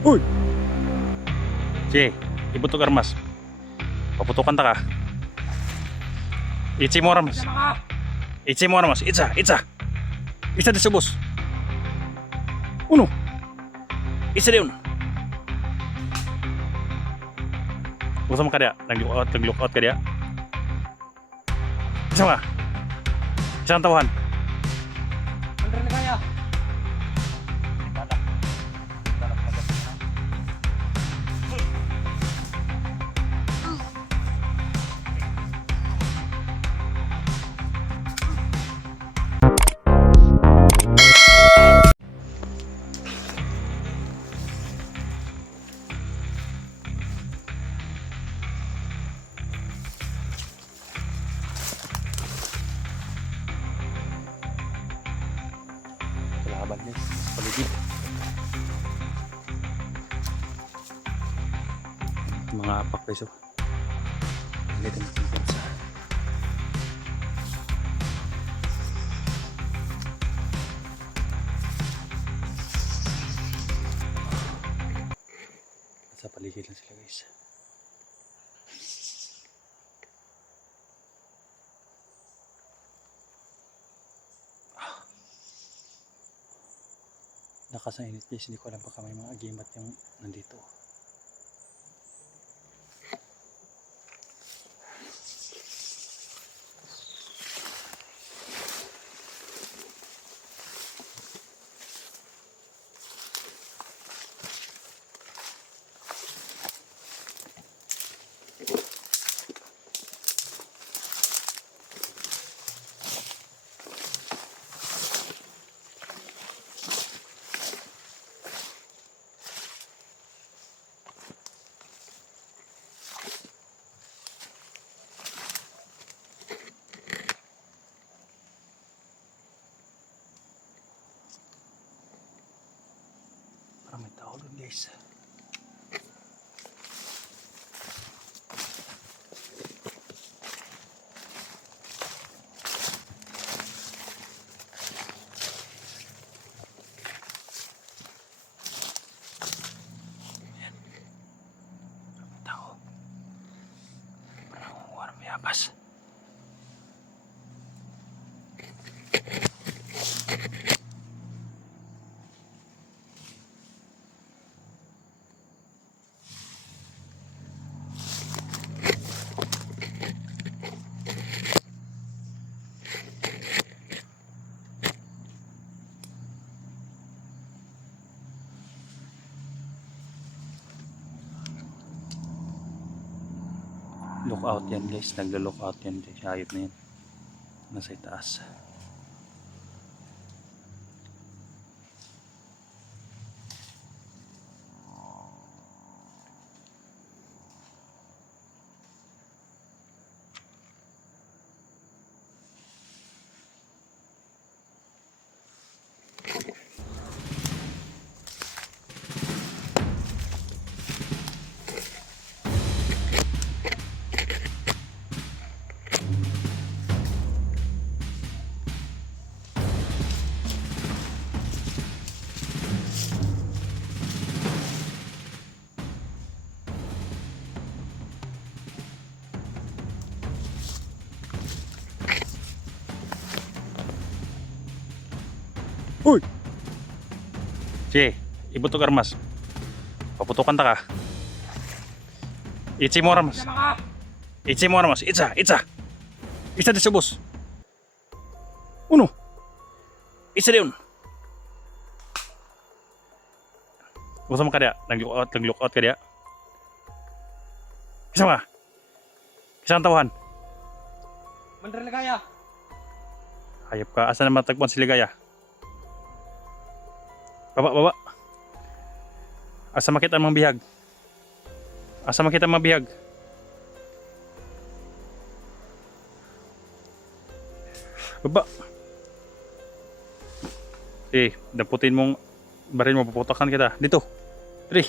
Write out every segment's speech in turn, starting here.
Uy! Sige, ibutok armas. Paputukan ta ka. Itsi mo armas. Itsi mo armas. Itsa. Isa di subos. Uno. Isa di yun. Gusto mo ka diya? Nag-lookout ka diya? Isa ka? Isang tawahan. Andre na kaya. Kalaban guys, paligid. Mga apak peso. Pilitin natin sa paligid lang sila guys. Lakas ang init guys, hindi ko alam baka may mga agimat yung nandito. Parang may tao doon guys. Ayan. May tao. Parang warang may apas. Lookout yan guys, naglo-lookout yan guys, hayop na yan nasa itaas. Uy! Sige, ibutok armas. Paputukan ta ka. Itsi mo armas. Itsi mo armas. Itsa. Isa di subos. Uno. Isa di yun. Gusto mo ka diya? Nag-lookout ka diya? Isa ka? Isang tawahan. Andre na kaya. Hayop ka. Asa na matagpuan si Ligaya? Baba. Asa makita ang mga bihag? Asa makita ang mga bihag? Baba. Daputin mong baril mo, paputakan kita. Dito. Dali.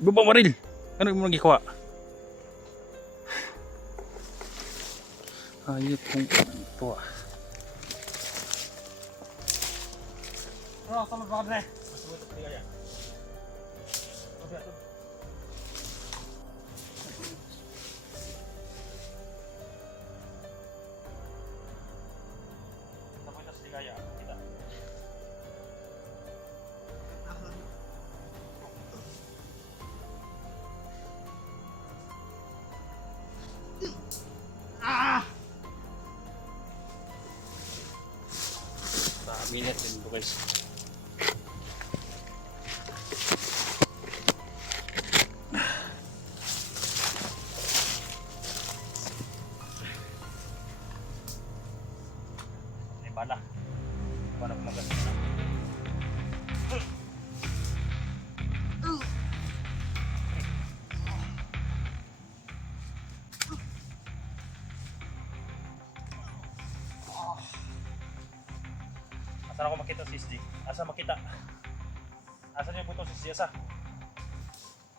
Baba baril. Ano yung mga gikawa? Hayop kong ito ah. Salud mga Andre. Masubot at ligaya. Masubot at ligaya. Kita. Minit din po guys. Ini bala. Bala kumagas na. Asa ako makita si SD? Asa makita? Asa niyo buto si SD? Asa?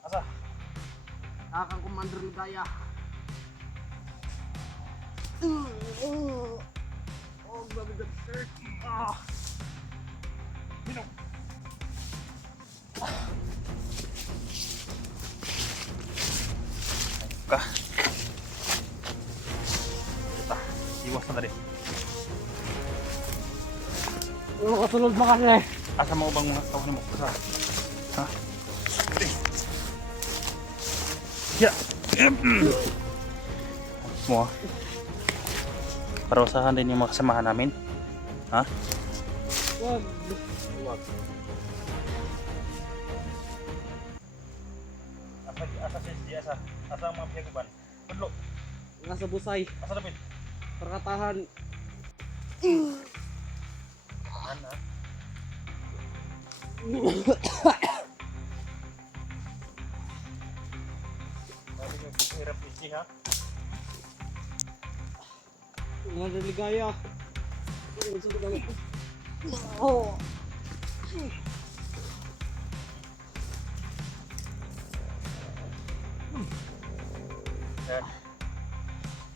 Asa? Nakakang Commander Ligaya. Oh, grabe the shirt. Dino. Ka. Ito. Iwas na tadi. Kasunod mga Andre. Asa mo bang mga tao mo? Asa? Ha? Ya. Mo. Para usahan din yung mga kasamahan namin. Ha? Wag. Wag. Asa si SD? Asa? Asa ang mga piyagban? Pudlo. Nasa busay. Asa dapat? Perkatahan. Ana. Sabi niyo, hirap isi ha? Commander Ligaya. Oh.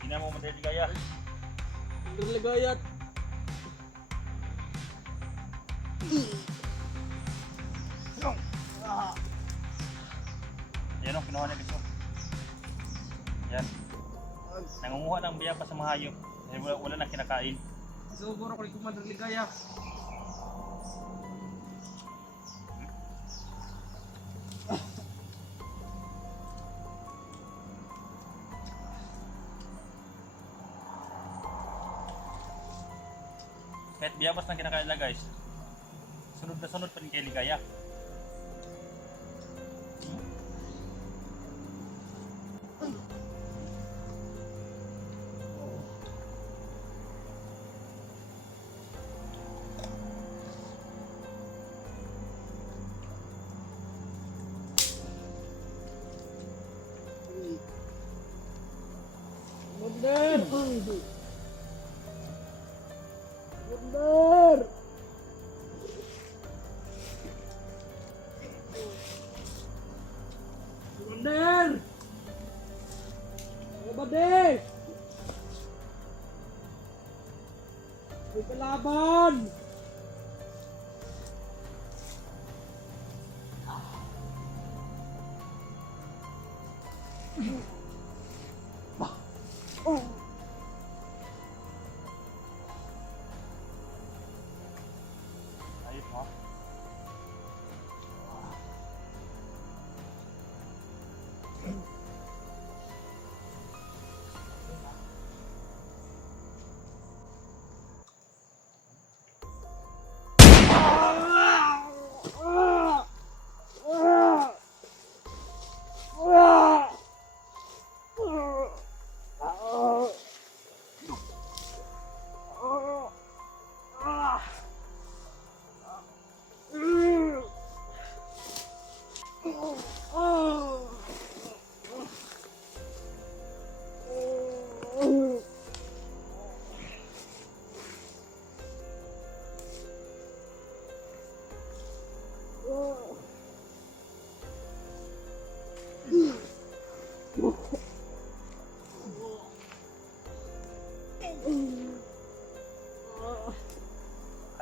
Hindi na mo madali gaya. Commander Ligaya. Yan o, kinuha niya gusto. Yan. Nangunguha ng biya pa sa mga hayop. Dahil wala na kinakain. Siguro ko ni Commander Ligaya. Kahit biyabas na kinakain nila guys. Sunod na sunod pa rin kay Ligaya. Commander! Commander! Commander! Commander! May kalaban! Ayos mo.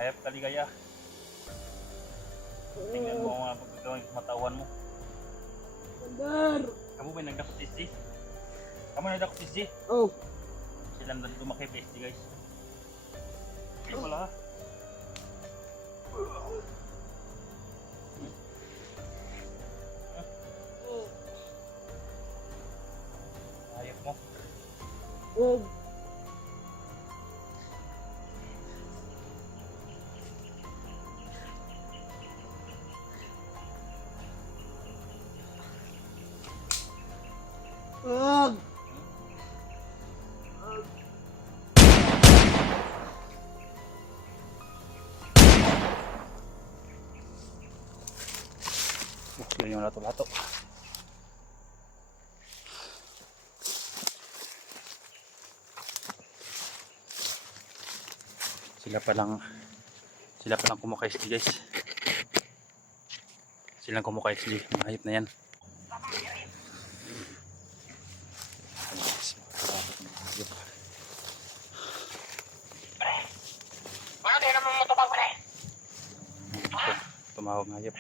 Hayop kaligaya. gagawin sa matawan mo? Commander! Kamu ba nagdakot SG? Kamu nagdakot SG? Oh, Sila na lumaki pa SG guys. Hindi pala ha. Ayop mo. oh. Ugh! Yan yung lato-lato. Sila pa lang kumukha SG guys. Silang kumukha SG. Mga hayop na yan. Tumawag ng hayop.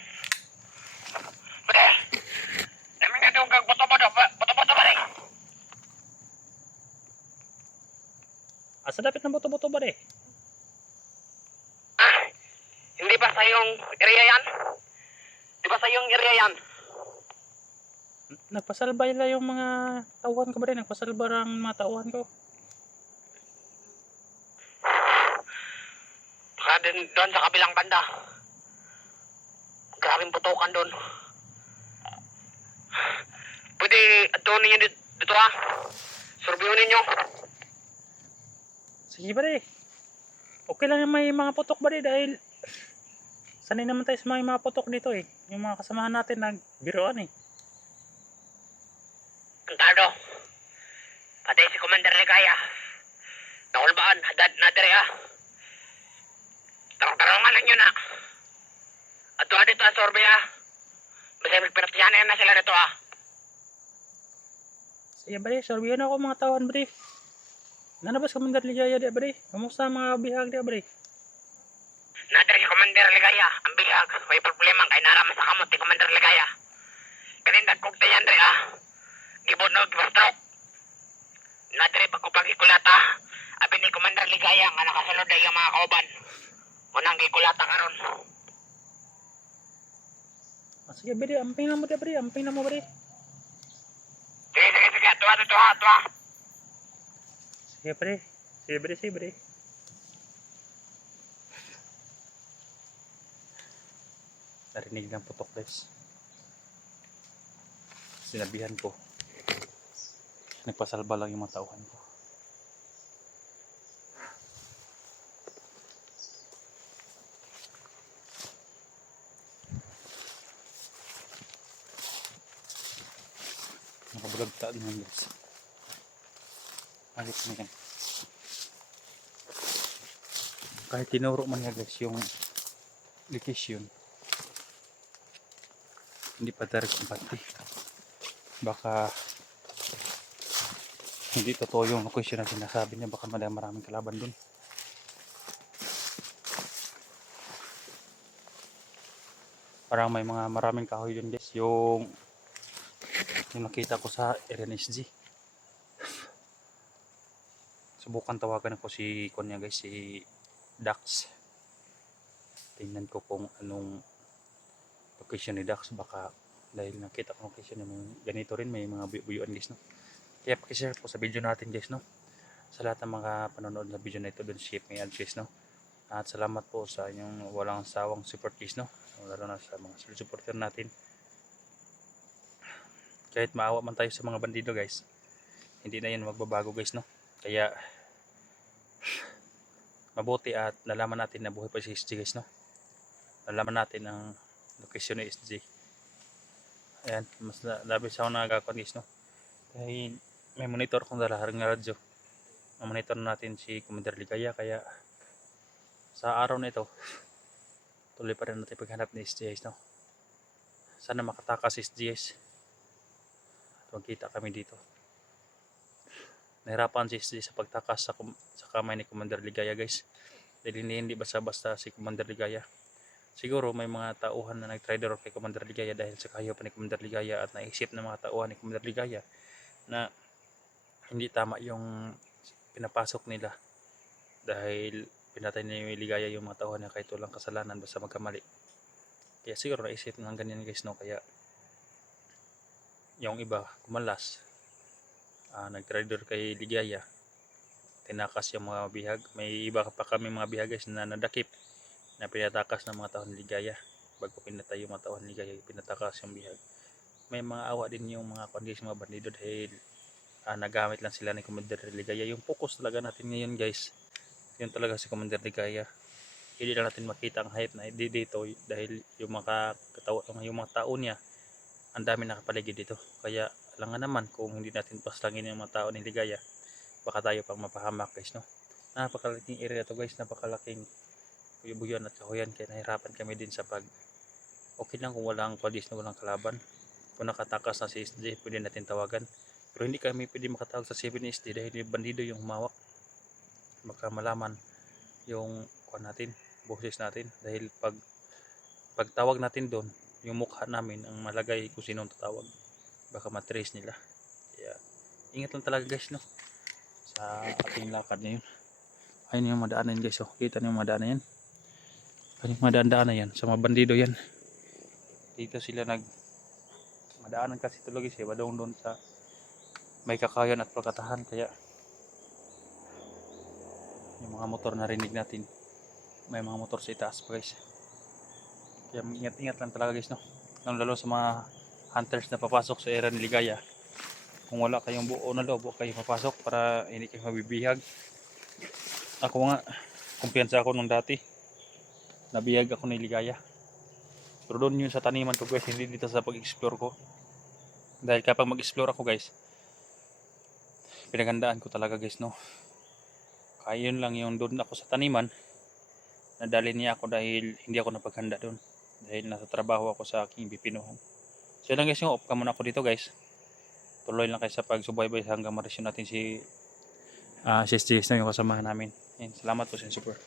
Asa dapat ng boto-boto ba rin? Hindi ba sa yung area yan? Di ba sa yung area yan? Nagpasalba nila yung mga tauhan ko ba rin? Nagpasalba ang mga tauhan ko. Baka din doon sa kabilang banda. Grabing putukan doon. Pwede atunin ninyo dito ha? Surveyun ninyo. Sige ba rin? Okay lang yung may mga putok ba rin dahil sanay naman tayo sa mga putok dito eh. Yung mga kasamahan natin nagbiroan eh. Antado. Pati si Commander Ligaya. Nakulbaan, hadad na dere ha. Tarong-tarongan lang yun ha. At doon dito ang survey ha. Basta magpinatiyanan na sila dito ha. Sige ba rin? Sorbihan ako mga tauhan ba rin? Nanabas ka Commander Ligaya di ba rin? Kamusta mga bihag di ba rin? Nadere si Commander Ligaya. Ang bihag. May problema kay naraman sa kamot ni Commander Ligaya. Kanindag kugtayan rin ha. Gibod na gibastrok. Nadere pagkupag ikulata. Abi ni Commander Ligaya nga nakasunod na yung mga kauban. Munang gikulata karon. Sige ba rin? Amping na mo di ba rin? Amping na mo ba rin? Sige. Tuwa. Sige ba rin? Sige ba rin? Narinig ng putok guys. Sinabihan ko. Nagpasalba lang yung mga tauhan ko. Nakabulagtaan naman guys. Alit na yan. Kahit tinuro man nga guys yung location, hindi pa direct kumpati. Baka hindi totoo yung location na sinasabi niya. Baka maraming kalaban dun. Parang may maraming kahoy dun guys. Yung nakita ko sa RNSG. Subukan tawagan ako si Konya guys, si Dax. Tingnan ko kung anong location ni Dax. Baka dahil nakita ko location ng ganito rin, may mga buyuan guys no. Kaya pakishare po sa video natin guys no. Sa lahat ng mga panonood na video na ito, don't skip my ad guys no. At salamat po sa inyong walang sawang support guys no. Lalo na sa mga supporter natin. Kahit maawa man tayo sa mga bandido guys, hindi na yan magbabago guys no. Kaya mabuti at nalaman natin na buhay pa si SG guys no. Nalaman natin ang location ni SG. Ayan, mas labis ako nagakakuan guys no. Dahil may monitor kung dala ng radyo. Monitor natin si Commander Ligaya, kaya sa araw na ito tuloy pa rin natin paghanap ni SG guys no. Sana makatakas si SG guys. Magkita kami dito. Nahirapan si SG sa pagtakas sa kamay ni Commander Ligaya guys. Dahil hindi basta-basta si Commander Ligaya. siguro may mga tauhan na nag-traitor kay Commander Ligaya dahil sa kayo pa ni Commander Ligaya at naisip ng mga tauhan ni Commander Ligaya na hindi tama yung pinapasok nila dahil pinatay ni Ligaya yung mga tauhan niya kahit walang kasalanan basta magkamali. Kaya siguro naisip ng ganyan guys, no? Kaya yung iba kumalas, nag-traitor kay Ligaya, tinakas yung mga bihag. May iba pa kami mga bihag guys na nadakip na pinatakas ng mga tauhan ni Ligaya. Bago pinatay yung mga tauhan ni Ligaya, pinatakas yung bihag. May mga awa din yung mga kondis, mga bandido dahil nagamit lang sila ni Commander Ligaya. Yung focus talaga natin ngayon guys, yun talaga si Commander Ligaya. Hindi na natin makita ang hype na dito dahil yung mga tao niya, ang dami nakapaligid dito. Kaya alangan naman kung hindi natin paslangin yung mga tao ni Ligaya, baka tayo pang mapahamak guys, no? Napakalaking area to guys, napakalaking buyo-buyon at kahuyan, kaya nahirapan kami din sa okay lang kung walang qualis na walang kalaban. Kung nakatakas na si SD, pwede natin tawagan. Pero hindi kami pwede makatawag sa 7SD dahil yung bandido yung humawak. Baka malaman yung natin, boses natin, dahil pagtawag natin doon, yung mukha namin ang malagay kung sino ang tatawag, baka matrace nila. Kaya ingat lang talaga guys, no, sa ating lakad na yun. Ayun yung madaanan guys, oh. Kita niyo yung madaanan yan, ayun yung madaan na yan, sa mga bandido yan. Dito sila madaanan kasi talaga siya badong doon sa may kakayan at pagkatahan. Kaya yung mga motor narinig natin, may mga motor sa itaas pa guys. Kaya ingat-ingat lang talaga guys, no, lalo sa mga hunters na papasok sa area ni Ligaya. Kung wala kayong buo na loob, huwag kayong papasok para hindi kayo mabibihag. Ako nga, kumpiyansa ako nung dati, nabihag ako ni Ligaya. Pero doon yun sa taniman ko guys, hindi dito sa pag-explore ko. Dahil kapag mag-explore ako guys, pinagandaan ko talaga guys, no. Kaya yun lang yung doon ako sa taniman, nadali niya ako dahil hindi ako napaghanda doon. Dahil nasa trabaho ako sa aking bipinuhan. So yun lang guys, yung off ka muna ako dito guys. Tuloy lang kayo sa pagsubaybay hanggang maresyon natin si SG na yung kasamahan namin. Salamat po sa support.